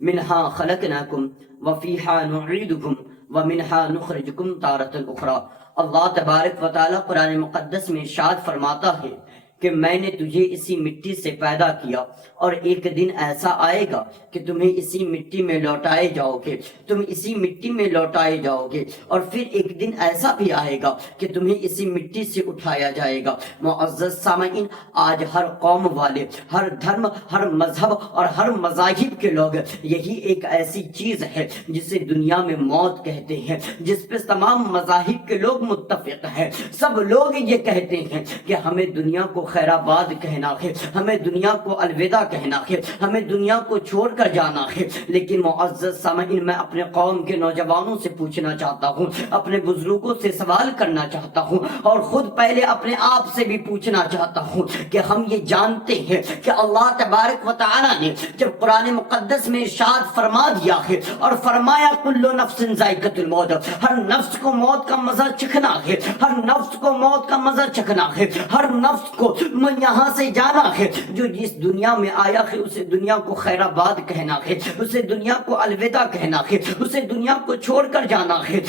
منہا خلقناکم وفیہا نعیدکم ومنہا نخرجکم تارۃ اخری۔ اللہ تبارک و تعالیٰ قرآن مقدس میں ارشاد فرماتا ہے کہ میں نے تجھے اسی مٹی سے پیدا کیا اور ایک دن ایسا آئے گا کہ تمہیں اسی مٹی میں لوٹائے جاؤ گے، تم اسی مٹی میں لوٹائے جاؤ گے، اور پھر ایک دن ایسا بھی آئے گا کہ تمہیں اسی مٹی سے اٹھایا جائے گا۔ معزز سامعین، آج ہر قوم والے، ہر دھرم، ہر مذہب اور ہر مذاہب کے لوگ یہی ایک ایسی چیز ہے جسے دنیا میں موت کہتے ہیں، جس پہ تمام مذاہب کے لوگ متفق ہیں۔ سب لوگ یہ کہتے ہیں کہ ہمیں دنیا کو خیر آباد کہنا ہے، ہمیں دنیا کو الوداع کہنا ہے، ہمیں دنیا کو چھوڑ کر جانا ہے۔ لیکن معزز سامعین، میں اپنے قوم کے نوجوانوں سے پوچھنا چاہتا ہوں، اپنے بزرگوں سے سوال کرنا چاہتا ہوں، اور خود پہلے اپنے آپ سے بھی پوچھنا چاہتا ہوں کہ ہم یہ جانتے ہیں کہ اللہ تبارک و تعالی نے جب قرآن مقدس میں ارشاد فرما دیا ہے اور فرمایا کل نفس ذائقۃ الموت، ہر نفس کو موت کا مزہ چکھنا ہے، ہر نفس کو موت کا مزہ چکھنا ہے، ہر نفس کو یہاں سے جانا ہے، جو جس دنیا میں آیا ہے اسے دنیا کو خیر آباد کہنا ہے، اسے دنیا کو الوداع کہنا ہے، اسے دنیا کو چھوڑ کر جانا ہے۔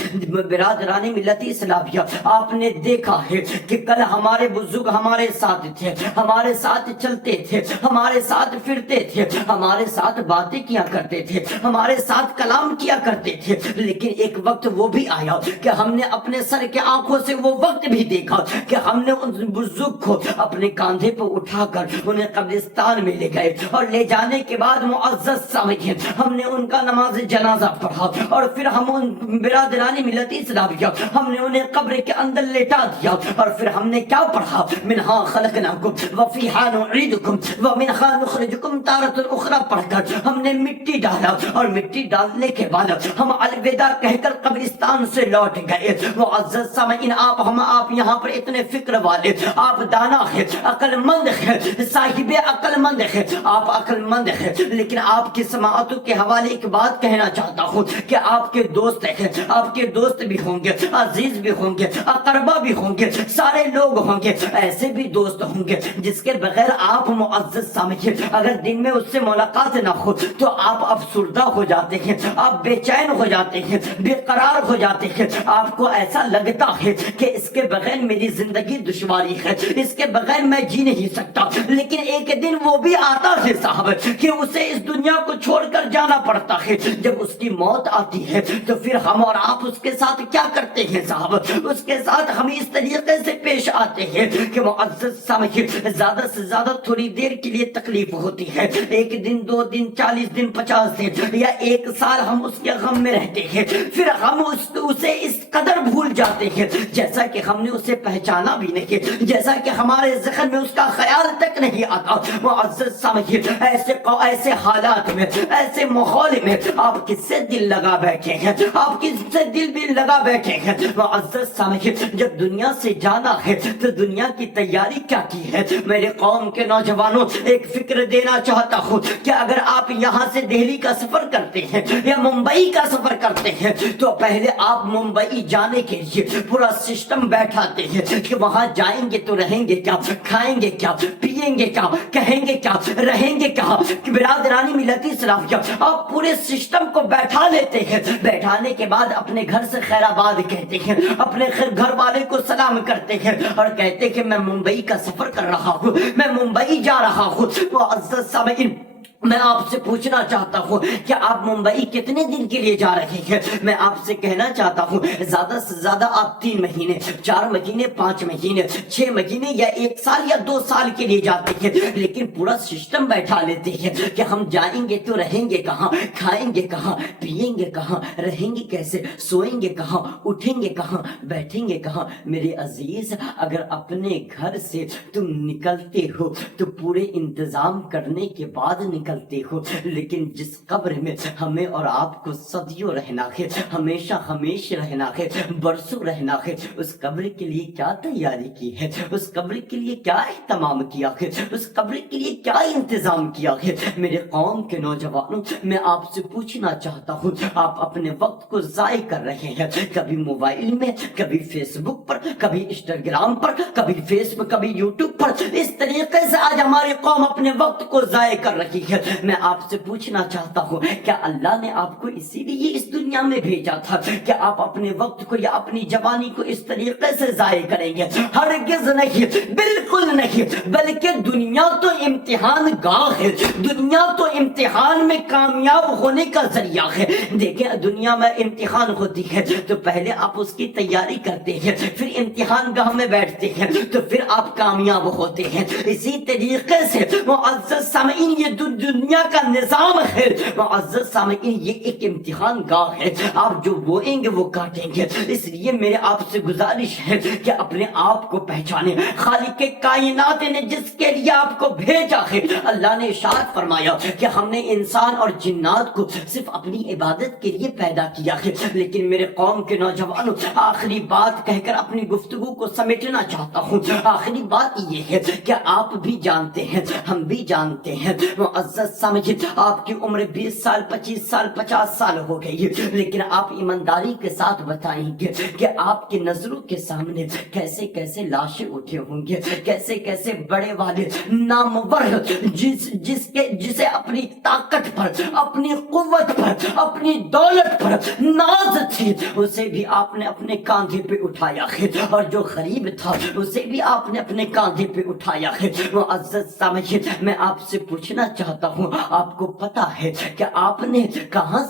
برادران ملت اسلامیہ، آپ نے دیکھا ہے کہ کل ہمارے بزرگ ہمارے ساتھ تھے، ہمارے ساتھ چلتے تھے، ہمارے ساتھ پھرتے تھے، ہمارے ساتھ باتیں کیا کرتے تھے، ہمارے ساتھ کلام کیا کرتے تھے، لیکن ایک وقت وہ بھی آیا کہ ہم نے اپنے سر کے آنکھوں سے وہ وقت بھی دیکھا کہ ہم نے ان بزرگ کو اپنے کاندھے پہ اٹھا کر انہیں قبرستان میں لے گئے، اور لے جانے کے بعد معزز سامعین، ہم نے ان کا نماز جنازہ پڑھا، اور پھر ہم ان برادران ملت اسلامیہ، ہم نے انہیں قبر کے اندر لیٹا دیا، اور پھر ہم نے کیا پڑھا؟ منہا خلقناکم وفیہا نعیدکم ومنہا نخرجکم تارۃ اخری پڑھ کر ہم نے مٹی ڈالا، اور مٹی ڈالنے کے بعد ہم الوداع کہہ کر قبرستان سے لوٹ گئے۔ معزز سامعین، آپ یہاں پر اتنے فکر والے، آپ دانا ہے، عقل مند ہے، صاحب عقل مند ہے، آپ عقل مند ہے، لیکن آپ کی سماعتوں کے حوالے ایک بات کہنا چاہتا ہوں کہ آپ کے دوست ہیں، آپ کے دوست بھی ہوں گے، عزیز بھی ہوں گے، اقربا بھی ہوں گے، سارے لوگ ہوں گے، ایسے بھی دوست ہوں گے جس کے بغیر آپ معزز سامعین اگر دن میں اس سے ملاقات نہ ہو تو آپ افسردہ ہو جاتے ہیں، آپ بے چین ہو جاتے ہیں، بے قرار ہو جاتے ہیں، آپ کو ایسا لگتا ہے کہ اس کے بغیر میری زندگی دشواری ہے، اس کے بغیر میں جی نہیں سکتا۔ لیکن ایک دن وہ بھی آتا ہے صاحب کہ اسے اس دنیا کو چھوڑ کر جانا پڑتا ہے۔ جب اس کی موت آتی ہے تو پھر ہم اور آپ اس کے ساتھ کیا کرتے ہیں صاحب؟ اس کے ساتھ ہم اس طریقے سے پیش آتے ہیں کہ معزز سامعین، زیادہ سے زیادہ تھوڑی دیر کے لیے تکلیف ہوتی ہے، ایک دن، 2 دن، 40 دن، 50 دن یا 1 سال ہم اس کے غم میں رہتے ہیں، پھر ہم اسے اس قدر بھول جاتے ہیں جیسا کہ ہم نے اسے پہچانا بھی نہیں، جیسا کہ ہمارے ذہن میں اس کا خیال تک نہیں آتا۔ معزز سامعین، ایسے حالات میں، ایسے ماحول میں آپ کس سے دل لگا بیٹھے ہیں؟ آپ کس سے دل بھی لگا بیٹھے ہیں؟ معزز سامعین، جب دنیا سے جانا ہے تو دنیا کی تیاری کیا کی ہے؟ میرے قوم کے نوجوانوں، ایک فکر دینا چاہتا ہوں کہ اگر آپ یہاں سے دہلی کا سفر کرتے ہیں یا ممبئی کا سفر کرتے ہیں تو پہلے آپ ممبئی جانے کے لیے پورا سسٹم بیٹھاتے ہیں کہ وہاں جائیں گے تو رہیں گے کیا، کھائیں گے کیا، پیئیں گے کیا، کہیں گے کیا، رہیں گے کیا۔ برادرانی ملت اسلامیہ، آپ پورے سسٹم کو بیٹھا لیتے ہیں، بیٹھانے کے بعد اپنے گھر سے خیر آباد کہتے ہیں، اپنے گھر والے کو سلام کرتے ہیں اور کہتے ہیں کہ میں ممبئی کا سفر کر رہا ہوں، میں ممبئی جا رہا ہوں۔ معزز سامعین، میں آپ سے پوچھنا چاہتا ہوں کہ آپ ممبئی کتنے دن کے لیے جا رہے ہیں؟ میں آپ سے کہنا چاہتا ہوں زیادہ سے زیادہ آپ 3 مہینے، 4 مہینے، 5 مہینے، 6 مہینے یا 1 سال یا 2 سال کے لیے جاتے ہیں، لیکن پورا سسٹم بیٹھا لیتے ہیں کہ ہم جائیں گے تو رہیں گے کہاں، کھائیں گے کہاں، پیئیں گے کہاں، رہیں گے کیسے، سوئیں گے کہاں، اٹھیں گے کہاں، بیٹھیں گے کہاں۔ میرے عزیز، اگر اپنے گھر سے تم نکلتے ہو تو پورے انتظام کرنے کے بعد نکلتے ہو، لیکن جس قبر میں ہمیں اور آپ کو صدیوں رہنا ہے، ہمیشہ ہمیشہ رہنا ہے، برسوں رہنا ہے، اس قبر کے لیے کیا تیاری کی ہے، اس قبر کے لیے کیا اہتمام کیا ہے، اس قبر کے لیے کیا انتظام کیا ہے؟ میرے قوم کے نوجوانوں، میں آپ سے پوچھنا چاہتا ہوں، آپ اپنے وقت کو ضائع کر رہے ہیں، کبھی موبائل میں، کبھی فیس بک پر، کبھی انسٹاگرام پر، کبھی فیس بک، کبھی یوٹیوب پر۔ اس طریقے سے آج ہماری قوم اپنے وقت کو ضائع کر رہی ہے۔ میں آپ سے پوچھنا چاہتا ہوں کیا اللہ نے آپ کو اسی لیے اس دنیا میں بھیجا تھا کہ آپ اپنے وقت کو یا اپنی جوانی کو اس طریقے سے ضائع کریں گے؟ ہرگز نہیں، بالکل نہیں، بلکہ دنیا تو امتحان گاہ ہے، دنیا تو امتحان میں کامیاب ہونے کا ذریعہ ہے۔ دیکھیں دنیا میں امتحان ہوتی ہے تو پہلے آپ اس کی تیاری کرتے ہیں، پھر امتحان گاہ میں بیٹھتے ہیں تو پھر آپ کامیاب ہوتے ہیں۔ اسی طریقے سے معزز سامعین یہ دنیا کا نظام ہے، معزز سامعین یہ ایک امتحان گاہ ہے، آپ جو بوئیں گے وہ کاٹیں گے۔ اس لیے میرے آپ سے گزارش ہے کہ اپنے آپ کو پہچانیں، خالق کائنات نے جس کے لیے آپ کو بھیجا ہے، اللہ نے ارشاد فرمایا کہ ہم نے انسان اور جنات کو صرف اپنی عبادت کے لیے پیدا کیا ہے۔ لیکن میرے قوم کے نوجوانوں آخری بات کہہ کر اپنی گفتگو کو سمیٹنا چاہتا ہوں، آخری بات یہ ہے کہ آپ بھی جانتے ہیں، ہم بھی جانتے ہیں معزز سمجھے آپ کی عمر 20 سال 25 سال 50 سال ہو گئی، لیکن آپ ایمانداری کے ساتھ بتائیں گے کہ آپ کی نظروں کے سامنے کیسے کیسے لاشیں اٹھے ہوں گے، کیسے کیسے بڑے والے نامور جسے اپنی طاقت پر، اپنی قوت پر، اپنی دولت پر ناز تھی، اسے بھی آپ نے اپنے کاندھے پہ اٹھایا ہے، اور جو غریب تھا اسے بھی آپ نے اپنے کاندھے پہ اٹھایا ہے۔ معزز سامعین میں آپ سے پوچھنا چاہتا ہوں، آپ کو پتا ہے کہ آپ نے کہاں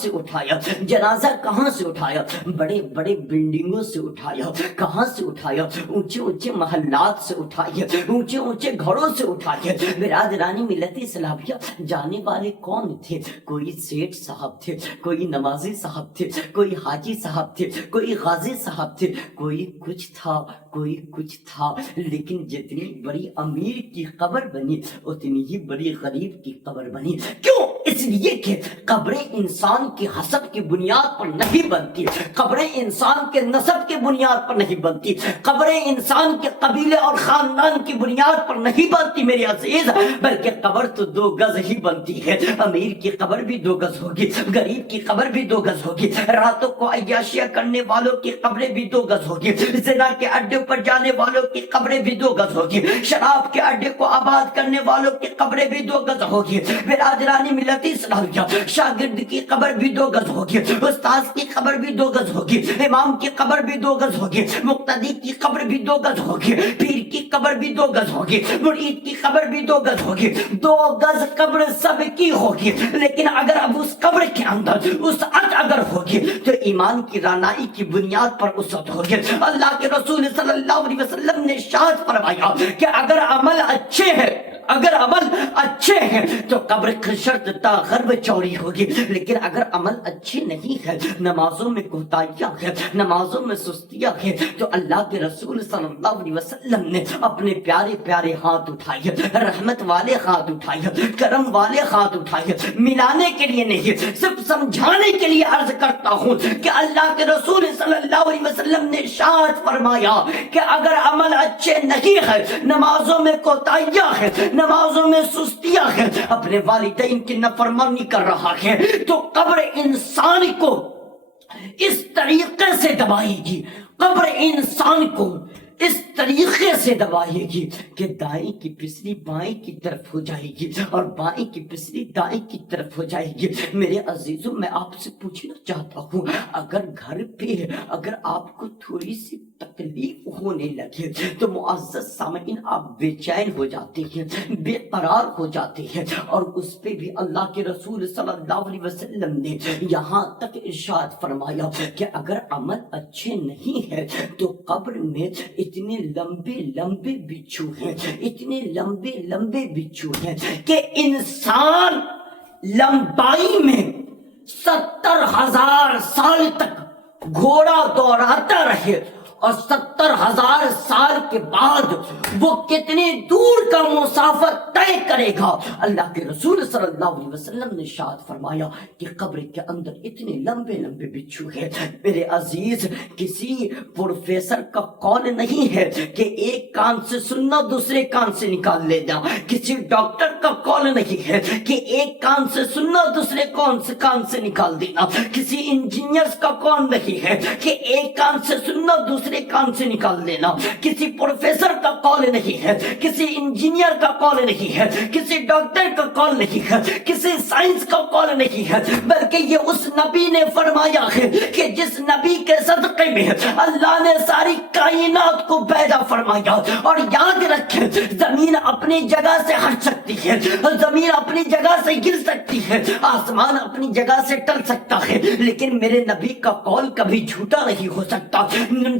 سے اٹھایا جنازہ، کہاں سے اٹھایا؟ بڑے بڑے بلڈنگوں سے اٹھایا، کہاں سے اٹھایا؟ اونچے اونچے محلات سے اٹھایا، اونچے اونچے گھروں سے اٹھایا۔ برادرانی ملت اسلامیہ جانے والے کون تھے؟ کوئی سیٹ صاحب تھے، کوئی نمازی صاحب تھے، کوئی حاجی صاحب تھے، کوئی غازی صاحب تھے، کوئی کچھ تھا، کوئی کچھ تھا، لیکن جتنی بڑی امیر کی قبر بنی اتنی ہی بڑی غریب کی قبر بنی۔ کیوں؟ اس لیے کہ قبریں انسان کی حسب کی بنیاد پر نہیں بنتی، قبریں انسان کے نسب کے بنیاد پر نہیں بنتی، قبریں انسان کے قبیلے اور خاندان کی بنیاد پر نہیں بنتی میرے عزیز، بلکہ قبر تو 2 گز ہی بنتی ہے۔ امیر کی قبر بھی 2 گز ہوگی، غریب کی قبر بھی 2 گز ہوگی، راتوں کو عیاشیاں کرنے والوں کی قبریں بھی 2 گز ہوگی، زنا کے اڈے پر جانے والوں کی قبریں بھی 2 گز ہوگی، شراب کے اڈے کو آباد کرنے والوں کی قبریں بھی 2 گز ہوگی، برادرانی ملت اسلامیہ شاگرد کی قبر بھی 2 گز ہوگی، استاذ کی قبر بھی 2 گز ہوگی، امام کی قبر بھی 2 گز ہوگی، مقتدی کی قبر بھی 2 گز ہوگی، پیر کی قبر بھی 2 گز ہوگی، مرید کی قبر بھی 2 گز ہوگی، 2 گز قبر سب کی ہوگی۔ لیکن اگر اب اس قبر کے اندر وسعت اگر ہوگی تو ایمان کی رانائی کی بنیاد پر وسعت ہوگی۔ اللہ کے رسول صلی اللہ علیہ وسلم نے ارشاد فرمایا کہ اگر عمل اچھے ہیں، اگر عمل اچھے ہیں تو قبر خشرت تا غرب چوڑی ہوگی، لیکن اگر عمل اچھے نہیں ہے، نمازوں میں کوتاہیاں ہیں، نمازوں میں سستیاں ہیں، تو اللہ کے رسول صلی اللہ علیہ وسلم نے اپنے پیارے پیارے ہاتھ اٹھائے، رحمت والے ہاتھ اٹھائے، کرم والے ہاتھ اٹھائے، ملانے کے لیے نہیں صرف سمجھانے کے لیے عرض کرتا ہوں کہ اللہ کے رسول صلی اللہ علیہ وسلم نے ارشاد فرمایا کہ اگر عمل اچھے نہیں ہے، نمازوں میں کوتاہیاں ہیں، نمازوں میں سستیاں ہیں، اپنے والدین کی نافرمانی کر رہا ہے، تو قبر انسان کو اس طریقے سے دبائے گی، قبر انسان کو اس طریقے سے دبائے گی کہ دائیں کی پسلی بائیں کی طرف ہو جائے گی اور بائیں کی پسلی دائیں کی طرف ہو جائے گی۔ میرے عزیزوں میں آپ سے پوچھنا چاہتا ہوں، اگر گھر پہ اگر آپ کو تھوڑی سی تکلیف ہونے لگے تو معزز سامعین آپ بے چین ہو جاتے ہیں، بے قرار ہو جاتے ہیں، اور اس پہ بھی اللہ کے رسول صلی اللہ علیہ وسلم نے یہاں تک ارشاد فرمایا کہ اگر عمل اچھے نہیں ہے تو قبر میں اتنے لمبے لمبے بچھو ہیں، اتنے لمبے لمبے بچھو ہیں کہ انسان لمبائی میں 70,000 سال تک گھوڑا دوڑاتا رہے اور 70,000 سال کے بعد وہ کتنے دور کا مسافر طے کرے گا۔ اللہ کے رسول صلی اللہ علیہ وسلم نے ارشاد فرمایا کہ قبر کے اندر اتنے لمبے لمبے بچھو ہیں۔ میرے عزیز کسی پروفیسر کا قول نہیں ہے کہ ایک کان سے سننا دوسرے کان سے نکال لینا، کسی ڈاکٹر کا قول نہیں ہے کہ ایک کان سے سننا دوسرے کان سے نکال دینا، کسی انجینئر کا قول نہیں ہے کہ ایک کان سے سننا دوسرے دوسرے کان سے نکال دینا. کسی پروفیسر کا کال نہیں ہے, کسی انجینئر کا کال نہیں ہے, کسی ڈاکٹر کا کال نہیں ہے, کسی سائنس کا کال نہیں ہے, بلکہ یہ اس نبی نے فرمایا ہے کہ جس نبی کے صدقے میں اللہ نے ساری کائنات کو پیدا فرمایا. اور یاد رکھیں, زمین اپنی جگہ سے ہٹ سکتی ہے, زمین اپنی جگہ سے گر سکتی ہے, آسمان اپنی جگہ سے ٹل سکتا ہے, لیکن میرے نبی کا قول کبھی جھوٹا نہیں ہو سکتا.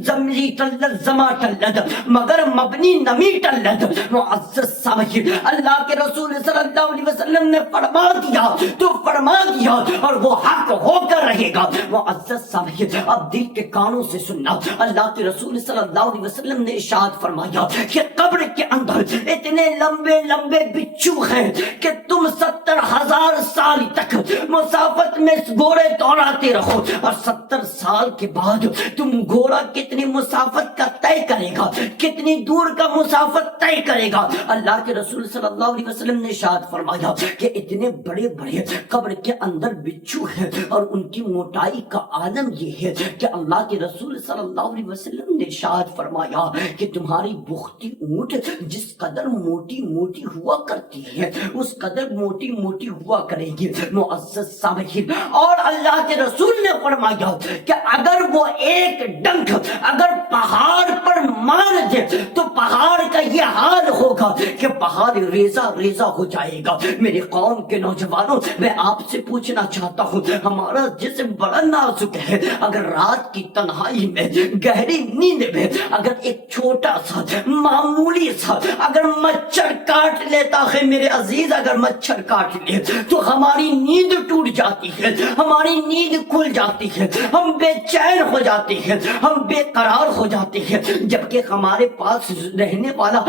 زمین ٹلت زما ٹلت مگر مبنی نمی ٹلت. معزز سامعین, اللہ کے رسول صلی اللہ علیہ وسلم نے فرما دیا تو فرما دیا اور وہ حق ہو کر رہے گا. معزز سامعین, اب دل کے کانوں سے سننا. اللہ کے رسول صلی اللہ علیہ وسلم نے ارشاد فرمایا کہ قبر کے اندر اتنے لمبے لمبے بچھو ہیں کہ تم 70,000 سال تک مسافت میں گھوڑے دوڑاتے رہو, اور 70 سال کے بعد تم گھوڑا کتنی مسافت کا طے کرے گا, کتنی دور کا مسافت طے کرے گا. اللہ کے رسول صلی اللہ علیہ وسلم نے ارشاد فرمایا کہ اتنے بڑے بڑے قبر کے اندر بچھو ہیں, اور ان کی موٹائی کا عالم یہ ہے کہ اللہ کے رسول صلی اللہ علیہ وسلم نے ارشاد فرمایا کہ تمہاری بختی اونٹ جس قدر موٹی موٹی ہوا کرتی ہے اس قدر موٹی موٹی ہوا کرے گی. معزز سامعین, اور اللہ کے رسول نے فرمایا کہ اگر وہ ایک ڈنک اگر پہاڑ پر مار دے تو پہاڑ کا یہ حال ہوگا کہ پہاڑ ریزہ ریزہ ہو جائے گا. میری قوم کے نوجوانوں, میں آپ سے پوچھنا چاہتا ہوں, ہمارا جسم بڑا نازک ہے, اگر رات کی تنہائی میں گہری نیند میں اگر ایک چھوٹا سا معمولی سا اگر مچھر کاٹ لیتا ہے میرے عزیز, اگر مچھر کاٹ لے تو ہماری نیند ٹوٹ جاتی ہے, ہماری نیند کھل جاتی ہے, ہم بے چین ہو جاتے ہیں, ہم بے قرار ہو جاتے ہیں. جبکہ ہمارے پاس رہنے والا,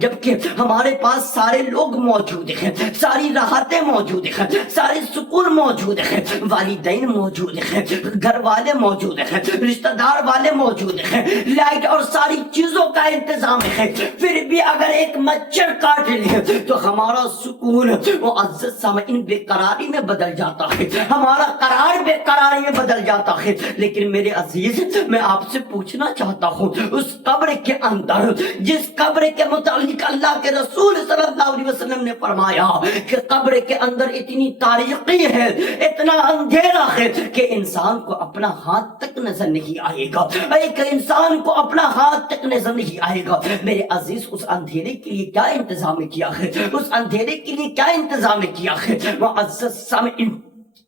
جبکہ ہمارے پاس سارے لوگ موجود ہیں, ساری راحتیں موجود ہیں, سارے سکون موجود ہیں, والدین موجود ہیں, گھر والے موجود ہیں, رشتہ دار والے موجود ہیں, لائٹ اور ساری چیزوں کا انتظام ہے, پھر بھی اگر ایک مچھر کاٹ لے تو ہمارا سکون معزز سامعین بے قراری میں بدل جاتا ہے, ہمارا قرار بے قراری میں بدل جاتا ہے. لیکن میرے عزیز, میں آپ سے پوچھنا چاہتا ہوں, اس قبر کے اندر جس قبر کے متعلق اللہ کے رسول صلی اللہ علیہ وسلم نے فرمایا کہ قبر کے اندر اتنی تاریکی ہے, اتنا اندھیرا ہے کہ انسان کو اپنا ہاتھ تک نظر نہیں آئے گا, ایک انسان کو اپنا ہاتھ تک نظر نہیں آئے گا. میرے عزیز, اس اندھیرے کے لیے کیا انتظام کیا ہے, اس اندھیرے کے لیے کیا انتظام کیا ہے. معزز سامعین,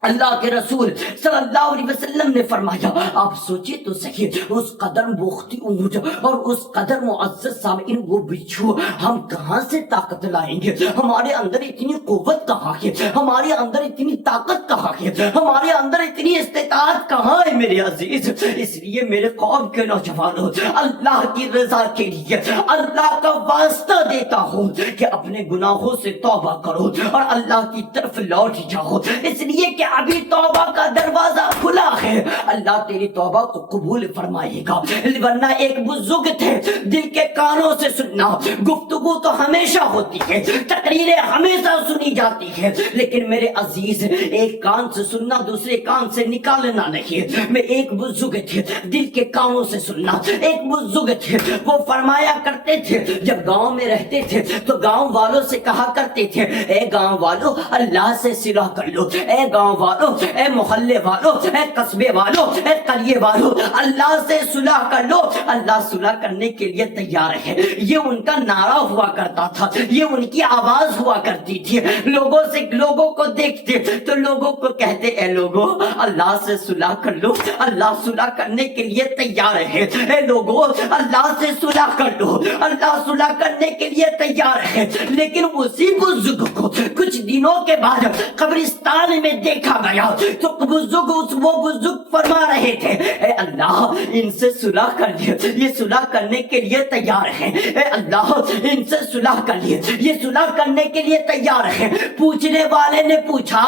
اللہ کے رسول صلی اللہ علیہ وسلم نے فرمایا, آپ سوچیں تو صحیح, اس قدر بوختی اونٹ اور اس قدر معزز سامعین وہ بچھو, ہم کہاں سے طاقت لائیں گے, ہمارے اندر اتنی قوت کہاں ہے, ہمارے اندر اتنی طاقت کہاں ہے, ہمارے اندر اتنی استطاعت کہاں ہے میرے عزیز. اس لیے میرے قوم کے نوجوانوں, اللہ کی رضا کے لیے اللہ کا واسطہ دیتا ہوں کہ اپنے گناہوں سے توبہ کرو اور اللہ کی طرف لوٹ جاؤ, اس لیے کہ ابھی توبہ کا دروازہ کھلا ہے, اللہ تیری توبہ کو قبول فرمائے گا. ورنہ ایک بزرگ تھے, دل کے کانوں سے سننا, گفتگو تو ہمیشہ ہوتی ہے, تقریریں ہمیشہ سنی جاتی ہے, لیکن میرے عزیز ایک کان سے سننا دوسرے کان سے نکالنا نہیں. میں ایک بزرگ تھے, دل کے کانوں سے سننا, ایک بزرگ تھے, وہ فرمایا کرتے تھے, جب گاؤں میں رہتے تھے تو گاؤں والوں سے کہا کرتے تھے, اے گاؤں والوں اللہ سے صلح کر لو, اے گاؤں والوں, اے محلے والوں, اے قصبے والوں, اے قریے والوں, اللہ سے صلح کر لو, اللہ صلح کرنے کے لیے تیار ہے. یہ ان کا نعرہ ہوا کرتا تھا, یہ ان کی آواز ہوا کرتی تھی. لوگوں کو دیکھتے تو لوگوں کو کہتے, اے لوگوں اللہ سے صلح کر لو, اللہ صلح کرنے کے لیے تیار ہے, اے لوگوں اللہ سے صلح کر لو, اللہ صلح کرنے کے لیے تیار ہے. لیکن اسی بزرگ کو کچھ دنوں کے بعد قبرستان میں دیکھا گیا تو وہ بزرگ فرما رہے تھے, اے اللہ ان سے صلح کر لے, یہ صلح کرنے کے لیے تیار ہیں, اے اللہ ان سے صلح کر لے, یہ صلح کرنے کے لیے تیار ہیں. پوچھنے والے نے پوچھا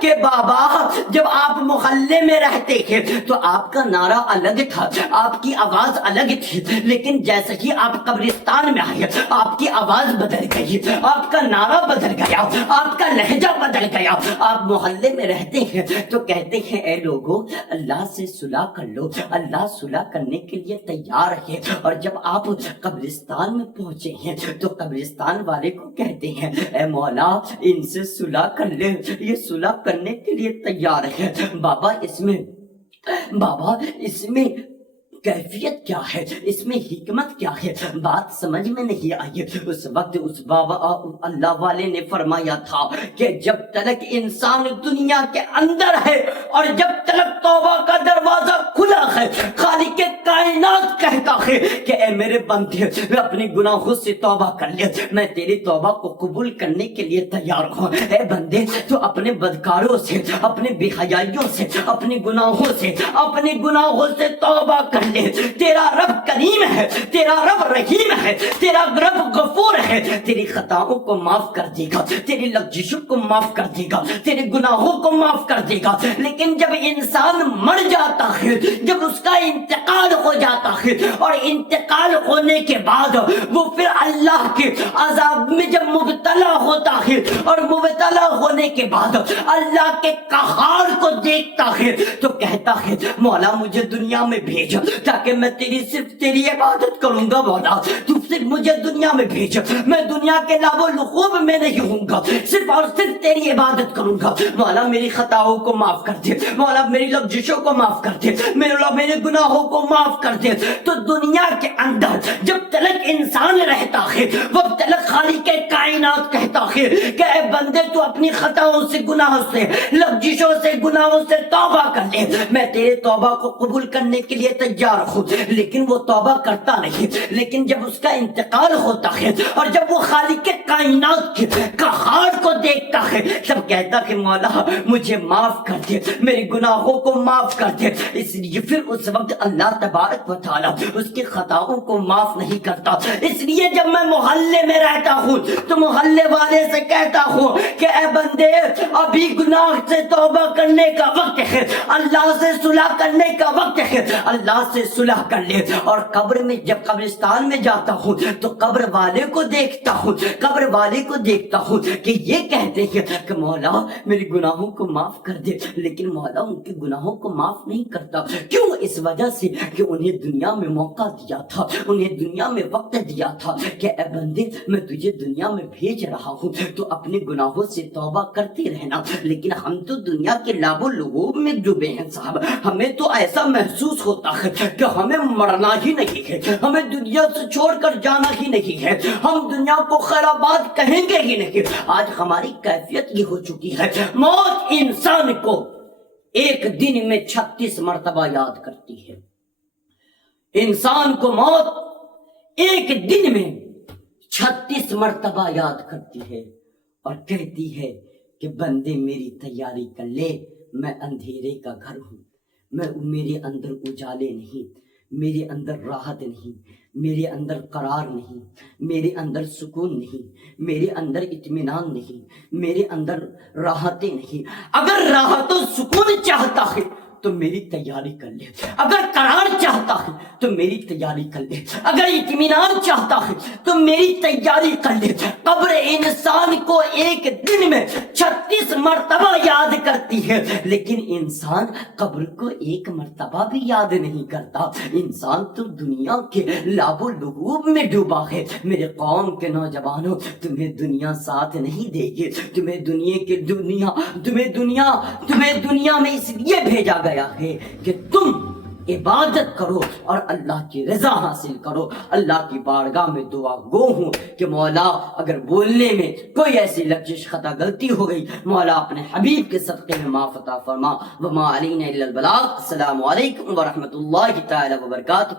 کہ بابا جب آپ محلے میں رہتے تھے تو آپ کا نعرہ الگ تھا, آپ کی آواز الگ تھی, لیکن جیسے ہی آپ قبرستان میں آئے آپ کی آواز بدل گئی, آپ کا نعرہ بدل گیا, آپ کا لہجہ بدل گیا, آپ محلے میں رہتے کہتے ہیں اے لوگو اللہ سے صلح کر لو، اللہ صلح کرنے کے لیے تیار ہے۔ اور جب آپ قبرستان میں پہنچے ہیں تو قبرستان والے کو کہتے ہیں اے مولا ان سے صلح کر لے، یہ صلح کرنے کے لیے تیار ہے۔ بابا اس میں کیفیت کیا ہے، اس میں حکمت کیا ہے، بات سمجھ میں نہیں آئی۔ اس وقت اس بابا اللہ والے نے فرمایا تھا کہ جب تلک انسان دنیا کے اندر ہے اور جب تلک توبہ کا دروازہ کھلا ہے، خالق کائنات کہتا ہے کہ اے میرے بندے اپنے گناہوں سے توبہ کر لے، میں تیری توبہ کو قبول کرنے کے لیے تیار ہوں۔ اے بندے تو اپنے بدکاروں سے، اپنے بے حیائیوں سے، اپنے گناہوں سے توبہ کر لے۔ تیرا رب کریم ہے، تیرا رب رحیم ہے، تیرا رب غفور ہے، تیری خطاؤں کو معاف کر دے گا، تیری لغزشوں کو معاف کر دے گا، تیرے گناہوں کو معاف کر دے گا۔ لیکن جب انسان مر جاتا ہے، جب اس کا انتقال ہو جاتا ہے اور انتقال ہونے کے بعد وہ پھر اللہ کے عذاب میں جب مبتلا ہوتا ہے اور مبتلا ہونے کے بعد اللہ کے قہار کو دیکھتا ہے تو کہتا ہے مولا مجھے دنیا میں بھیج تاکہ میں صرف تیری عبادت کروں گا۔ مولا تو صرف مجھے دنیا میں بھیج، میں دنیا کے لعب و لغوب میں نہیں ہوں گا، صرف اور صرف تیری عبادت کروں گا۔ مولا میری خطاؤں کو معاف کر دے، مولا میری لغزشوں کو معاف کر دے، مولا میرے گناہوں کو معاف کر دے۔ تو دنیا کے اندر جب تلک انسان رہتا ہے وقت تلک خالق کائنات کہتا ہے کہ اے بندے تو اپنی خطاؤں سے، گناہوں سے، لغزشوں سے، گناہوں سے توبہ کر لے، میں تیرے توبہ کو قبول کرنے کے لیے تیار ہوں۔ لیکن وہ توبہ کرتا نہیں۔ لیکن جب اس کا انتقال ہوتا ہے اور جب وہ خالق کائنات کے قہار کو دیکھتا ہے تب کہتا ہے مولا مجھے معاف کر دے، میرے گناہوں کو معاف کر دے۔ اس لیے پھر اس وقت اللہ تبارک و تعالیٰ اس کی خطاؤں کو معاف نہیں کرتا۔ اس لیے جب میں محلے میں رہتا ہوں تو محلے والے سے کہتا ہوں کہ اے بندے ابھی گناہ سے توبہ کرنے کا وقت ہے، اللہ سے صلح کرنے کا وقت ہے، اللہ سے صلح کر لے۔ اور قبر میں جب قبرستان میں جاتا ہوں تو قبر والے کو دیکھتا ہوں کہ یہ کہتے ہیں کہ مولا میرے گناہوں کو معاف کر دے، لیکن مولا ان کے گناہوں کو معاف نہیں کرتا۔ کیوں؟ اس وجہ سے کہ انہیں دنیا میں موقع دیا تھا، انہیں دنیا میں وقت دیا تھا کہ اے بندے میں تجھے دنیا میں بھیج رہا ہوں تو اپنے گناہوں سے توبہ کرتے رہنا۔ لیکن ہم تو دنیا کے لعب و لغوب میں ڈوبے ہیں صاحب، ہمیں تو ایسا محسوس ہوتا ہے کہ ہمیں مرنا ہی نہیں ہے، ہمیں دنیا سے چھوڑ کر جانا ہی نہیں ہے، ہم دنیا کو خیر آباد کہیں گے ہی نہیں۔ آج ہماری کیفیت یہ ہو چکی ہے، موت انسان کو ایک دن میں 36 مرتبہ یاد کرتی ہے۔ انسان کو موت ایک دن میں 36 مرتبہ یاد کرتی ہے اور کہتی ہے کہ بندے میری تیاری کر لے، میں اندھیرے کا گھر ہوں، میرے اندر اجالے نہیں، میرے اندر راحت نہیں، میرے اندر قرار نہیں، میرے اندر سکون نہیں، میرے اندر اطمینان نہیں، میرے اندر راحتیں نہیں۔ اگر راحت و سکون چاہتا ہے تو میری تیاری کر لے، اگر قرار چاہتا ہے تو میری تیاری کر لے، اگر اطمینان چاہتا ہے تو میری تیاری کر لے۔ قبر انسان کو ایک دن میں 36 مرتبہ یاد کرتی ہے، لیکن انسان قبر کو ایک مرتبہ بھی یاد نہیں کرتا۔ انسان تو دنیا کے لعب و لغوب میں ڈوبا ہے۔ میرے قوم کے نوجوانوں تمہیں دنیا ساتھ نہیں دے گی، تمہیں دنیا میں اس لیے بھیجا گیا ہے کہ تم عبادت کرو اور اللہ کی رضا حاصل کرو۔ اللہ کی بارگاہ میں دعا گو ہوں کہ مولا اگر بولنے میں کوئی ایسی لغزش خطا غلطی ہو گئی مولا اپنے حبیب کے صدقے میں معاف عطا فرما۔ وما علینا الا البلاغ۔ السلام علیکم ورحمۃ اللہ تعالی وبرکاتہ۔